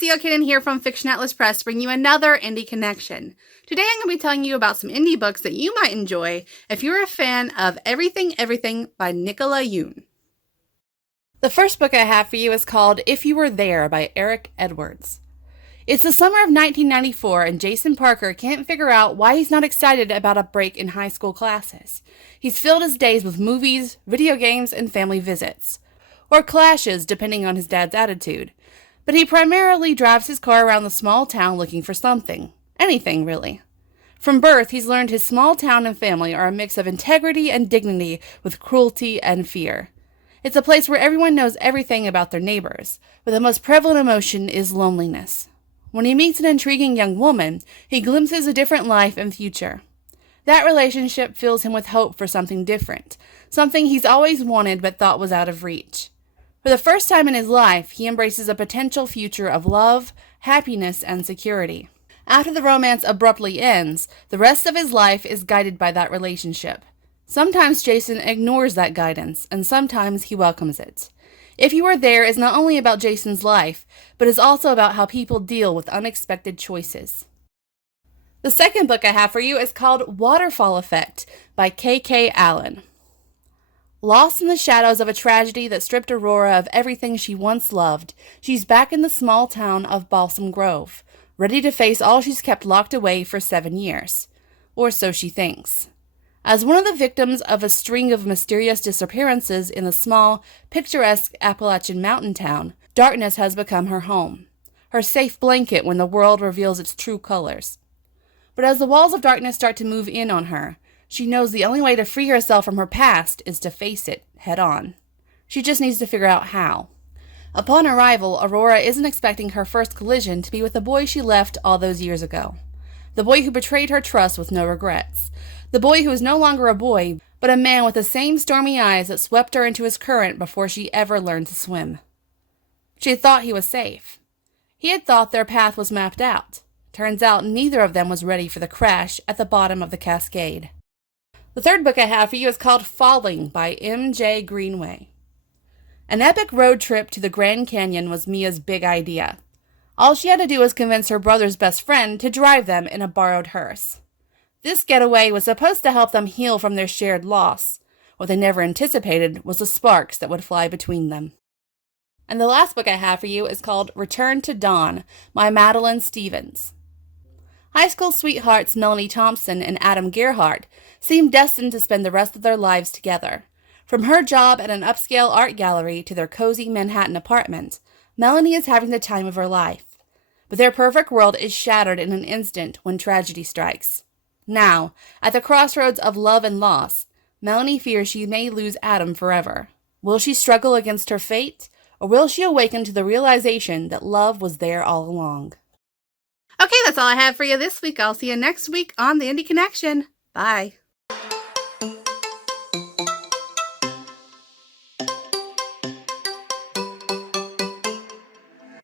Seal Cannon here from Fiction Atlas Press, bringing you another Indie Connection. Today I'm going to be telling you about some indie books that you might enjoy if you're a fan of Everything Everything by Nicola Yoon. The first book I have for you is called If You Were There by Eric Edwards. It's the summer of 1994 and Jason Parker can't figure out why he's not excited about a break in high school classes. He's filled his days with movies, video games, and family visits. Or clashes, depending on his dad's attitude. But he primarily drives his car around the small town looking for something. Anything, really. From birth, he's learned his small town and family are a mix of integrity and dignity with cruelty and fear. It's a place where everyone knows everything about their neighbors, but the most prevalent emotion is loneliness. When he meets an intriguing young woman, he glimpses a different life and future. That relationship fills him with hope for something different, something he's always wanted but thought was out of reach. For the first time in his life, he embraces a potential future of love, happiness, and security. After the romance abruptly ends, the rest of his life is guided by that relationship. Sometimes Jason ignores that guidance, and sometimes he welcomes it. If You Were There is not only about Jason's life, but is also about how people deal with unexpected choices. The second book I have for you is called Waterfall Effect by K.K. Allen. Lost in the shadows of a tragedy that stripped Aurora of everything she once loved, she's back in the small town of Balsam Grove, ready to face all she's kept locked away for 7 years. Or so she thinks. As one of the victims of a string of mysterious disappearances in the small, picturesque Appalachian mountain town, darkness has become her home, her safe blanket when the world reveals its true colors. But as the walls of darkness start to move in on her, she knows the only way to free herself from her past is to face it head on. She just needs to figure out how. Upon arrival, Aurora isn't expecting her first collision to be with the boy she left all those years ago. The boy who betrayed her trust with no regrets. The boy who is no longer a boy, but a man with the same stormy eyes that swept her into his current before she ever learned to swim. She had thought he was safe. He had thought their path was mapped out. Turns out neither of them was ready for the crash at the bottom of the cascade. The third book I have for you is called Falling by M.J. Greenway. An epic road trip to the Grand Canyon was Mia's big idea. All she had to do was convince her brother's best friend to drive them in a borrowed hearse. This getaway was supposed to help them heal from their shared loss. What they never anticipated was the sparks that would fly between them. And the last book I have for you is called Return to Dawn by Madeline Stevens. High school sweethearts Melanie Thompson and Adam Gerhardt seem destined to spend the rest of their lives together. From her job at an upscale art gallery to their cozy Manhattan apartment, Melanie is having the time of her life. But their perfect world is shattered in an instant when tragedy strikes. Now, at the crossroads of love and loss, Melanie fears she may lose Adam forever. Will she struggle against her fate, or will she awaken to the realization that love was there all along? Okay, that's all I have for you this week. I'll see you next week on the Indie Connection. Bye.